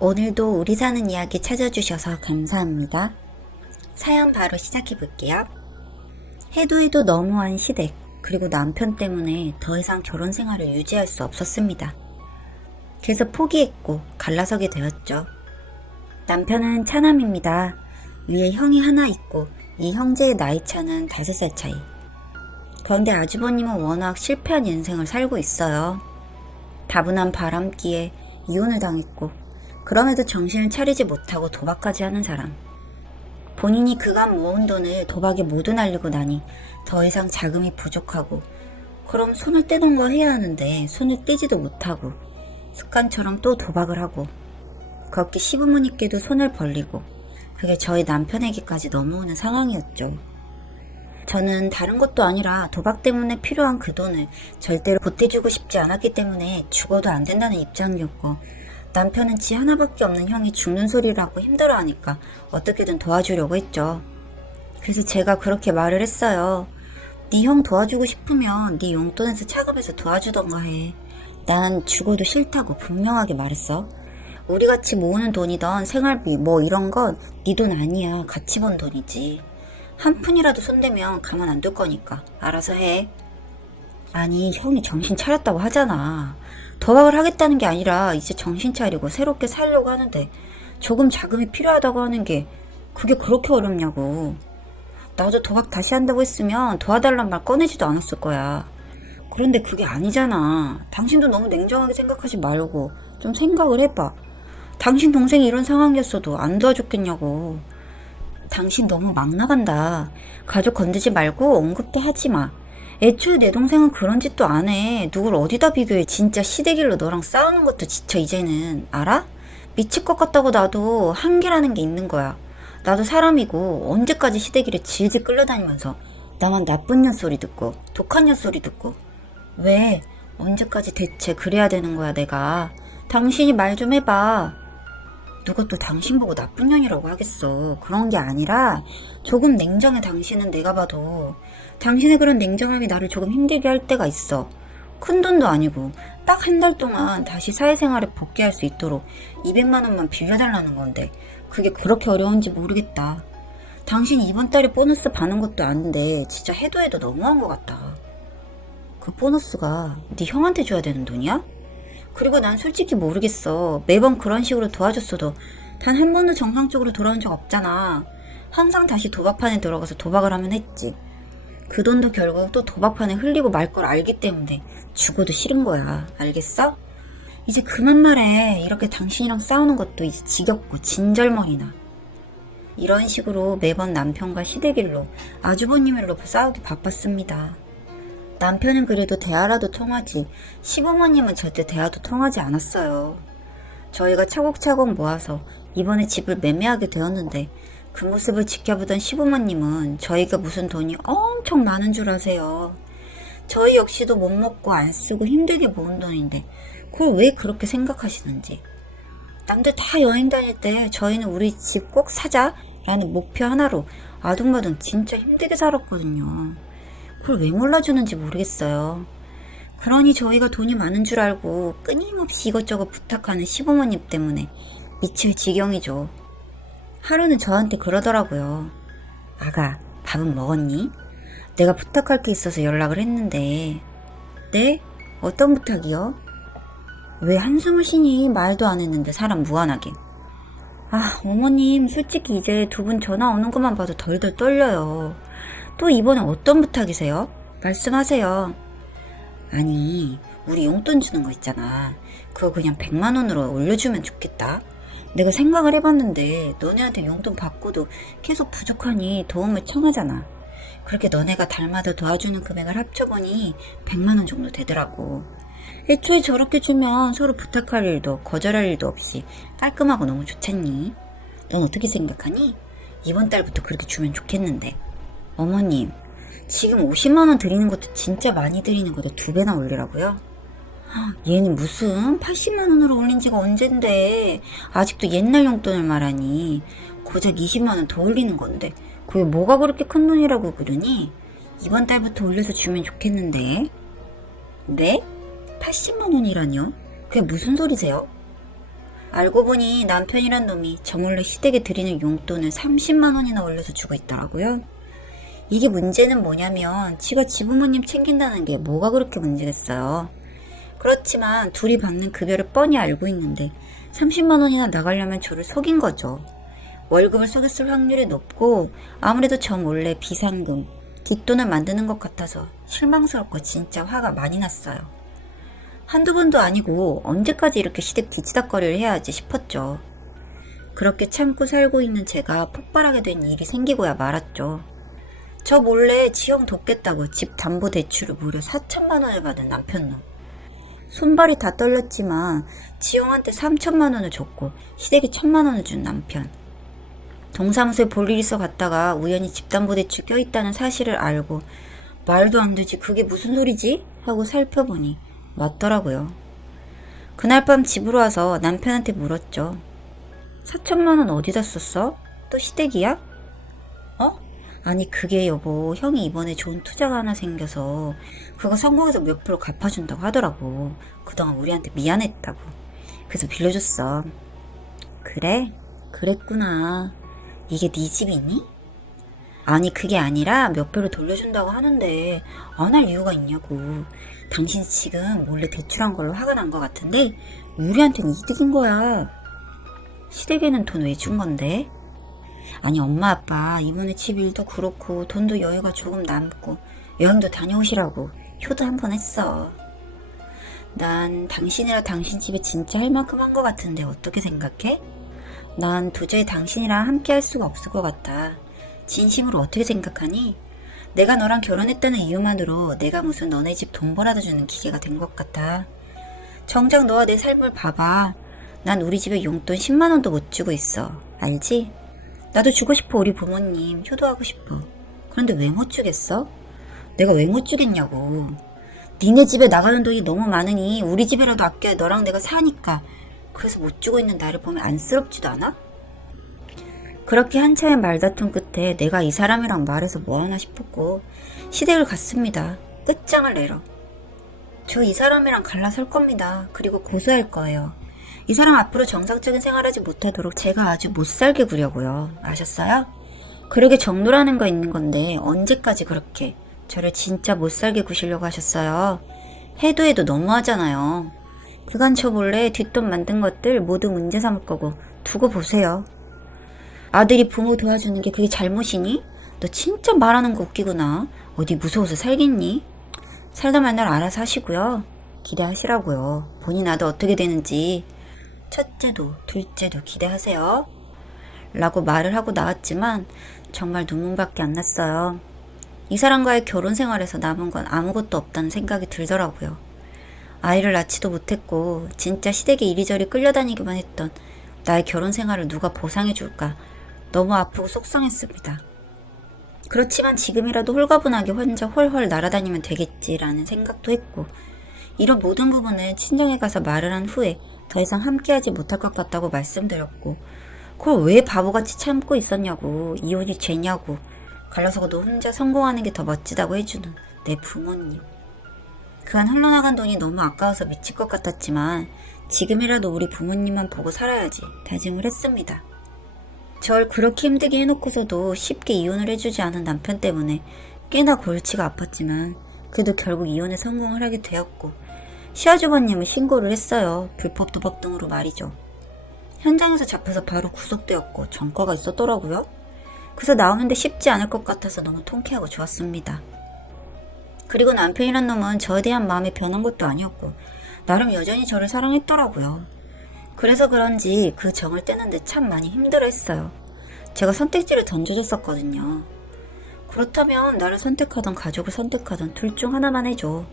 오늘도 우리 사는 이야기 찾아주셔서 감사합니다. 사연 바로 시작해볼게요. 해도 해도 너무한 시댁, 그리고 남편 때문에 더 이상 결혼 생활을 유지할 수 없었습니다. 그래서 포기했고 갈라서게 되었죠. 남편은 차남입니다. 위에 형이 하나 있고 이 형제의 나이 차는 5살 차이. 그런데 아주버님은 워낙 실패한 인생을 살고 있어요. 다분한 바람기에 이혼을 당했고 그럼에도 정신을 차리지 못하고 도박까지 하는 사람. 본인이 그간 모은 돈을 도박에 모두 날리고 나니 더 이상 자금이 부족하고 그럼 손을 떼던 거 해야 하는데 손을 떼지도 못하고 습관처럼 또 도박을 하고 그렇게 시부모님께도 손을 벌리고 그게 저희 남편에게까지 넘어오는 상황이었죠. 저는 다른 것도 아니라 도박 때문에 필요한 그 돈을 절대로 보태주고 싶지 않았기 때문에 죽어도 안 된다는 입장이었고 남편은 지 하나밖에 없는 형이 죽는 소리라고 힘들어하니까 어떻게든 도와주려고 했죠. 그래서 제가 그렇게 말을 했어요. 네 형 도와주고 싶으면 네 용돈에서 차감해서 도와주던가 해. 난 죽어도 싫다고 분명하게 말했어. 우리 같이 모으는 돈이던 생활비 뭐 이런 건 네 돈 아니야. 같이 번 돈이지. 한 푼이라도 손대면 가만 안 둘 거니까 알아서 해. 아니 형이 정신 차렸다고 하잖아. 도박을 하겠다는 게 아니라 이제 정신 차리고 새롭게 살려고 하는데 조금 자금이 필요하다고 하는 게 그게 그렇게 어렵냐고. 나도 도박 다시 한다고 했으면 도와달란 말 꺼내지도 않았을 거야. 그런데 그게 아니잖아. 당신도 너무 냉정하게 생각하지 말고 좀 생각을 해봐. 당신 동생이 이런 상황이었어도 안 도와줬겠냐고. 당신 너무 막 나간다. 가족 건드지 말고 언급도 하지 마. 애초에 내 동생은 그런 짓도 안 해. 누굴 어디다 비교해. 진짜 시댁일로 너랑 싸우는 것도 지쳐 이제는. 알아? 미칠 것 같다고 나도 한계라는 게 있는 거야. 나도 사람이고 언제까지 시댁일에 질질 끌려다니면서 나만 나쁜 년 소리 듣고 독한 년 소리 듣고. 왜? 언제까지 대체 그래야 되는 거야 내가. 당신이 말 좀 해봐. 누가 또 당신 보고 나쁜 년이라고 하겠어. 그런 게 아니라 조금 냉정해. 당신은 내가 봐도. 당신의 그런 냉정함이 나를 조금 힘들게 할 때가 있어. 큰 돈도 아니고 딱 한 달 동안 다시 사회생활에 복귀할 수 있도록 200만 원만 빌려달라는 건데 그게 그렇게 어려운지 모르겠다. 당신 이번 달에 보너스 받는 것도 아는데 진짜 해도 해도 너무한 것 같다. 그 보너스가 네 형한테 줘야 되는 돈이야? 그리고 난 솔직히 모르겠어. 매번 그런 식으로 도와줬어도 단 한 번도 정상적으로 돌아온 적 없잖아. 항상 다시 도박판에 들어가서 도박을 하면 했지. 그 돈도 결국 또 도박판에 흘리고 말 걸 알기 때문에 죽어도 싫은 거야. 알겠어? 이제 그만 말해. 이렇게 당신이랑 싸우는 것도 이제 지겹고 진절머리나. 이런 식으로 매번 남편과 시댁일로 아주버님 일로 싸우기 바빴습니다. 남편은 그래도 대화라도 통하지 시부모님은 절대 대화도 통하지 않았어요. 저희가 차곡차곡 모아서 이번에 집을 매매하게 되었는데 그 모습을 지켜보던 시부모님은 저희가 무슨 돈이 엄청 많은 줄 아세요. 저희 역시도 못 먹고 안 쓰고 힘들게 모은 돈인데 그걸 왜 그렇게 생각하시는지. 남들 다 여행 다닐 때 저희는 우리 집 꼭 사자라는 목표 하나로 아둥바둥 진짜 힘들게 살았거든요. 그걸 왜 몰라주는지 모르겠어요. 그러니 저희가 돈이 많은 줄 알고 끊임없이 이것저것 부탁하는 시부모님 때문에 미칠 지경이죠. 하루는 저한테 그러더라고요. 아가, 밥은 먹었니? 내가 부탁할 게 있어서 연락을 했는데. 네? 어떤 부탁이요? 왜 한숨을 쉬니? 말도 안 했는데 사람 무안하게. 아, 어머님 솔직히 이제 두 분 전화 오는 것만 봐도 덜덜 떨려요. 또 이번에 어떤 부탁이세요? 말씀하세요. 아니, 우리 용돈 주는 거 있잖아. 그거 그냥 100만 원으로 올려주면 좋겠다. 내가 생각을 해봤는데 너네한테 용돈 받고도 계속 부족하니 도움을 청하잖아. 그렇게 너네가 달마다 도와주는 금액을 합쳐보니 100만 원 정도 되더라고. 애초에 저렇게 주면 서로 부탁할 일도 거절할 일도 없이 깔끔하고 너무 좋잖니. 넌 어떻게 생각하니? 이번 달부터 그렇게 주면 좋겠는데. 어머님, 지금 50만 원 드리는 것도 진짜 많이 드리는 것도 2배나 올리라고요? 얘는 무슨 80만 원으로 올린 지가 언젠데 아직도 옛날 용돈을 말하니. 고작 20만 원 더 올리는 건데 그게 뭐가 그렇게 큰 돈이라고 그러니? 이번 달부터 올려서 주면 좋겠는데. 네? 80만 원이라뇨? 그게 무슨 소리세요? 알고 보니 남편이란 놈이 저 몰래 시댁에 드리는 용돈을 30만 원이나 올려서 주고 있더라고요. 이게 문제는 뭐냐면 지가 지부모님 챙긴다는 게 뭐가 그렇게 문제겠어요. 그렇지만 둘이 받는 급여를 뻔히 알고 있는데 30만 원이나 나가려면 저를 속인 거죠. 월급을 속였을 확률이 높고 아무래도 저 몰래 비상금, 뒷돈을 만드는 것 같아서 실망스럽고 진짜 화가 많이 났어요. 한두 번도 아니고 언제까지 이렇게 시댁 뒤치다꺼리를 해야 하지 싶었죠. 그렇게 참고 살고 있는 제가 폭발하게 된 일이 생기고야 말았죠. 저 몰래 지영 돕겠다고 집 담보 대출을 무려 4천만 원을 받은 남편놈. 손발이 다 떨렸지만 지영한테 3천만 원을 줬고 시댁에 1천만 원을 준 남편. 동사무소에 볼 일 있어 갔다가 우연히 집담보대출 껴있다는 사실을 알고 말도 안 되지 그게 무슨 소리지? 하고 살펴보니 맞더라고요. 그날 밤 집으로 와서 남편한테 물었죠. 4천만 원 어디다 썼어? 또 시댁이야? 아니 그게 여보 형이 이번에 좋은 투자가 하나 생겨서 그거 성공해서 몇 프로 갚아준다고 하더라고. 그동안 우리한테 미안했다고. 그래서 빌려줬어. 그래? 그랬구나. 이게 네 집이니? 아니 그게 아니라 몇 배로 돌려준다고 하는데 안 할 이유가 있냐고. 당신 지금 몰래 대출한 걸로 화가 난 것 같은데 우리한테는 이득인 거야. 시댁에는 돈 왜 준 건데? 아니 엄마 아빠 이번에 집 일도 그렇고 돈도 여유가 조금 남고 여행도 다녀오시라고 효도 한 번 했어. 난 당신이랑 당신 집에 진짜 할 만큼 한 것 같은데 어떻게 생각해? 난 도저히 당신이랑 함께 할 수가 없을 것 같아. 진심으로 어떻게 생각하니? 내가 너랑 결혼했다는 이유만으로 내가 무슨 너네 집 돈 벌어다 주는 기계가 된 것 같아. 정작 너와 내 삶을 봐봐. 난 우리 집에 용돈 10만 원도 못 주고 있어. 알지? 나도 주고 싶어. 우리 부모님 효도하고 싶어. 그런데 왜 못 주겠어? 내가 왜 못 주겠냐고. 니네 집에 나가는 돈이 너무 많으니 우리 집이라도 아껴야 너랑 내가 사니까. 그래서 못 주고 있는 나를 보면 안쓰럽지도 않아? 그렇게 한참의 말다툼 끝에 내가 이 사람이랑 말해서 뭐하나 싶었고 시댁을 갔습니다. 끝장을 내러. 저 이 사람이랑 갈라설 겁니다. 그리고 고소할 거예요. 이 사람 앞으로 정상적인 생활하지 못하도록 제가 아주 못살게 구려고요. 아셨어요? 그러게 정도라는 거 있는 건데 언제까지 그렇게 저를 진짜 못살게 구시려고 하셨어요? 해도 해도 너무하잖아요. 그간 저 몰래 뒷돈 만든 것들 모두 문제 삼을 거고 두고 보세요. 아들이 부모 도와주는 게 그게 잘못이니? 너 진짜 말하는 거 웃기구나. 어디 무서워서 살겠니? 살다 말 날 알아서 하시고요. 기대하시라고요. 본인 아도 어떻게 되는지. 첫째도 둘째도 기대하세요. 라고 말을 하고 나왔지만 정말 눈물밖에 안 났어요. 이 사람과의 결혼 생활에서 남은 건 아무것도 없다는 생각이 들더라고요. 아이를 낳지도 못했고 진짜 시댁에 이리저리 끌려다니기만 했던 나의 결혼 생활을 누가 보상해줄까 너무 아프고 속상했습니다. 그렇지만 지금이라도 홀가분하게 혼자 헐헐 날아다니면 되겠지라는 생각도 했고 이런 모든 부분을 친정에 가서 말을 한 후에 더 이상 함께하지 못할 것 같다고 말씀드렸고 그걸 왜 바보같이 참고 있었냐고. 이혼이 죄냐고. 갈라서고 너 혼자 성공하는 게 더 멋지다고 해주는 내 부모님. 그간 흘러나간 돈이 너무 아까워서 미칠 것 같았지만 지금이라도 우리 부모님만 보고 살아야지 다짐을 했습니다. 절 그렇게 힘들게 해놓고서도 쉽게 이혼을 해주지 않은 남편 때문에 꽤나 골치가 아팠지만 그래도 결국 이혼에 성공을 하게 되었고 시아주버님은 신고를 했어요. 불법 도박 등으로 말이죠. 현장에서 잡혀서 바로 구속되었고 전과가 있었더라고요. 그래서 나오는데 쉽지 않을 것 같아서 너무 통쾌하고 좋았습니다. 그리고 남편이란 놈은 저에 대한 마음이 변한 것도 아니었고 나름 여전히 저를 사랑했더라고요. 그래서 그런지 그 정을 떼는데 참 많이 힘들어했어요. 제가 선택지를 던져줬었거든요. 그렇다면 나를 선택하던 가족을 선택하던 둘 중 하나만 해줘.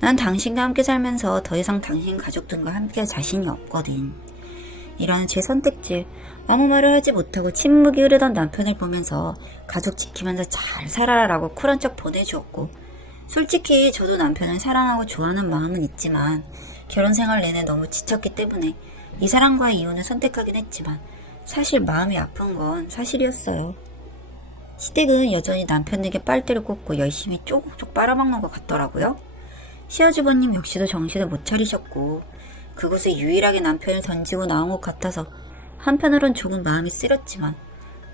난 당신과 함께 살면서 더 이상 당신 가족들과 함께 할 자신이 없거든. 이라는 제 선택지, 아무 말을 하지 못하고 침묵이 흐르던 남편을 보면서 가족 지키면서 잘 살아라라고 쿨한 척 보내주었고 솔직히 저도 남편을 사랑하고 좋아하는 마음은 있지만 결혼 생활 내내 너무 지쳤기 때문에 이 사람과의 이혼을 선택하긴 했지만 사실 마음이 아픈 건 사실이었어요. 시댁은 여전히 남편에게 빨대를 꽂고 열심히 쪼곡쪼 빨아먹는 것 같더라고요. 시아주버님 역시도 정신을 못 차리셨고 그곳에 유일하게 남편을 던지고 나온 것 같아서 한편으론 조금 마음이 쓰렸지만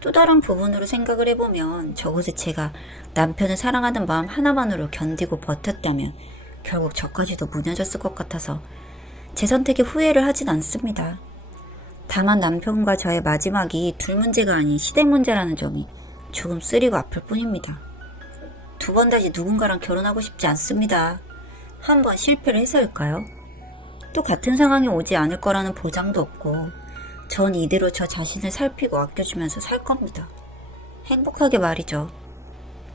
또 다른 부분으로 생각을 해보면 저곳에 제가 남편을 사랑하는 마음 하나만으로 견디고 버텼다면 결국 저까지도 무너졌을 것 같아서 제 선택에 후회를 하진 않습니다. 다만 남편과 저의 마지막이 둘 문제가 아닌 시댁 문제라는 점이 조금 쓰리고 아플 뿐입니다. 두 번 다시 누군가랑 결혼하고 싶지 않습니다. 한 번 실패를 해서일까요? 또 같은 상황이 오지 않을 거라는 보장도 없고 전 이대로 저 자신을 살피고 아껴주면서 살 겁니다. 행복하게 말이죠.